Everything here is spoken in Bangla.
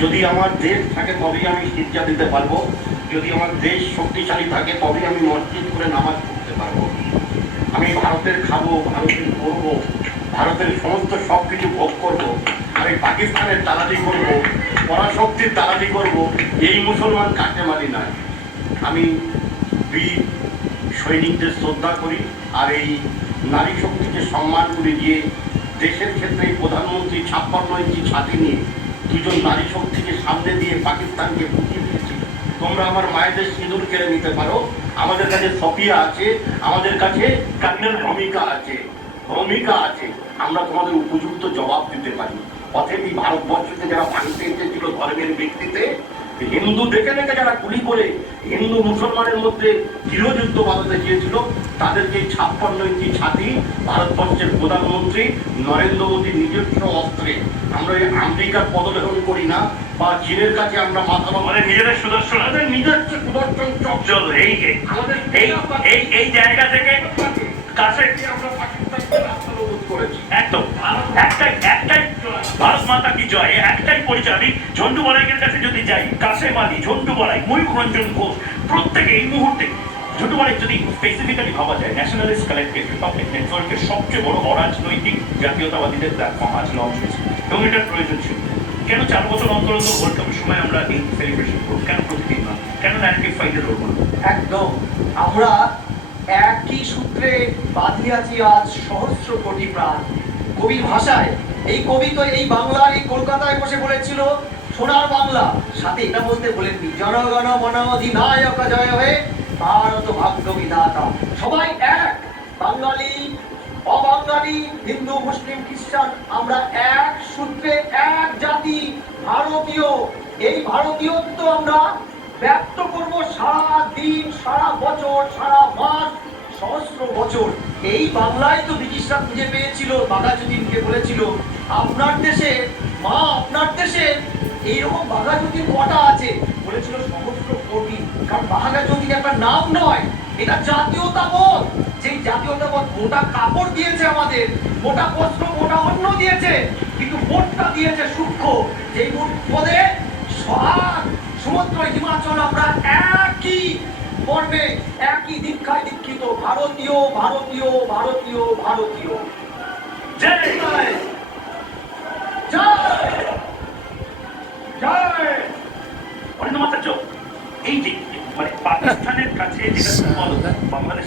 যদি আমার দেশ থাকে তবেই আমি সিজদা দিতে পারবো, যদি আমার দেশ শক্তিশালী থাকে তবেই আমি মসজিদ করে নামাজ পড়তে পারবো। আমি ভারতের খাবো, ভারতের করবো, ভারতের সমস্ত সব কিছু ভোগ করবো, আমি পাকিস্তানের দালালি করবো, পরাশক্তির দালালি করবো, এই মুসলমান কাটে মারি নয়। আমি বীর সৈনিকদের শ্রদ্ধা করি আর এই নারী শক্তিকে সম্মান করে দিয়ে দেশের ক্ষেত্রে প্রধানমন্ত্রী 56 ইঞ্চি ছাতি নিয়ে দুজন নারী শক্তিকে সামনে দিয়ে পাকিস্তানকে বুঝিয়ে দিয়েছি, তোমরা আমার মায়েদের সিঁদুর কেড়ে নিতে পারো, আমাদের কাছে সফিয়া আছে, আমাদের কাছে কান্নার ভূমিকা আছে, আমরা তোমাদের উপযুক্ত জবাব দিতে পারি। অতএব এই ভারতবর্ষকে যারা ভাঙতে এসেছিল ধর্মের ভিত্তিতে, হিন্দু দেখে দেখে যারা গুলি করে হিন্দু মুসলমানের মধ্যে গৃহযুদ্ধ বাঁধাতে চেয়েছিল, তাদেরকে 56 ইঞ্চি ছাতি ভারতবর্ষের প্রধানমন্ত্রী নরেন্দ্র মোদীর নিজস্ব অস্ত্রে, আমরা এই আমেরিকার পদলেহন করি না বা চীনের কাছে আমরা মাথা আমাদের নিজেদের সুদর্শন, আমাদের নিজস্ব সুদর্শন চঞ্চল এই জায়গা থেকে কাছে আমরা পাকিস্তানকে রাস্তা অবরোধ করেছি। একদম একটাই ভারত মাতা কি জয়, একটাই পরিচয়। আমি ঝন্টু বড়াইয়ের কাছে যদি যাই, কাসেম আলী, ঝন্টু বড়াই, ময়ূখ রঞ্জন ঘোষ, প্রত্যেকে এই মুহূর্তে ঝন্টু বড়াই যদি স্পেসিফিক্যালি ভাবা যায়, ন্যাশনালিস্ট কালেক্টিভ রিপাবলিক নেটওয়ার্কের সবচেয়ে বড় অরাজনৈতিক জাতীয়তাবাদীদের প্ল্যাটফর্ম আজ লঞ্চ হয়েছে এবং এটার প্রয়োজন ছিল। কেন 4 বছর অন্তর অন্তর ওয়ার্ল্ড কাপের সময় আমরা এই সেলিব্রেশন করব? কেন প্রতিদিন না? কেন ন্যারেটিভ ফাইটে লড়বো না? একদম, আমরা একই সূত্রে বাঁধিয়াছি আজ সহস্র কোটি প্রাণ। কবির ভাষায় এই কবি তো এই বাংলার এই কলকাতায় বসে বলেছিল সোনার বাংলা, সাথে এটা বলতে বলেননি জনগণ মন অধিনায়ক জয় হয়ে ভারত ভাগ্য বিধাতা। সবাই এক, বাঙালি অবাঙালি, হিন্দু মুসলিম খ্রিস্টান, আমরা এক সূত্রে এক জাতি, ভারতীয়। এই ভারতীয়ত্ব আমরা ব্যক্ত করব সারা দিন, সারা বছর, সারা মাস, সহস্র বছর। এই বাংলায় তো ব্রিটিশরা খুঁজে পেয়েছিল, বাঘাযতীনকে বলেছিল আপনার দেশে মা, আপনার দেশে এইরকম বাঘাযতীন কটা আছে? বলেছিল সহস্র কোটি। কারণ বাঘাযতীন একটা নাম নয়, এটা জাতীয়তাবোধ। যেই জাতীয়তাবোধ মোটা কাপড় দিয়েছে আমাদের, মোটা বস্ত্র, মোটা অন্ন দিয়েছে, কিন্তু মোটটা দিয়েছে সূক্ষ্ম। যেই মোট পদে সোহাগ সমুদ্র হিমাচল আমরা একই মর্মে, একই দীক্ষায় দীক্ষিত, ভারতীয় ভারতীয় ভারতীয় ভারতীয়। জয় জয় জয় জয়। অন্য মাত্র এই যে মানে পাকিস্তানের কাছে যেটা বাংলাদেশ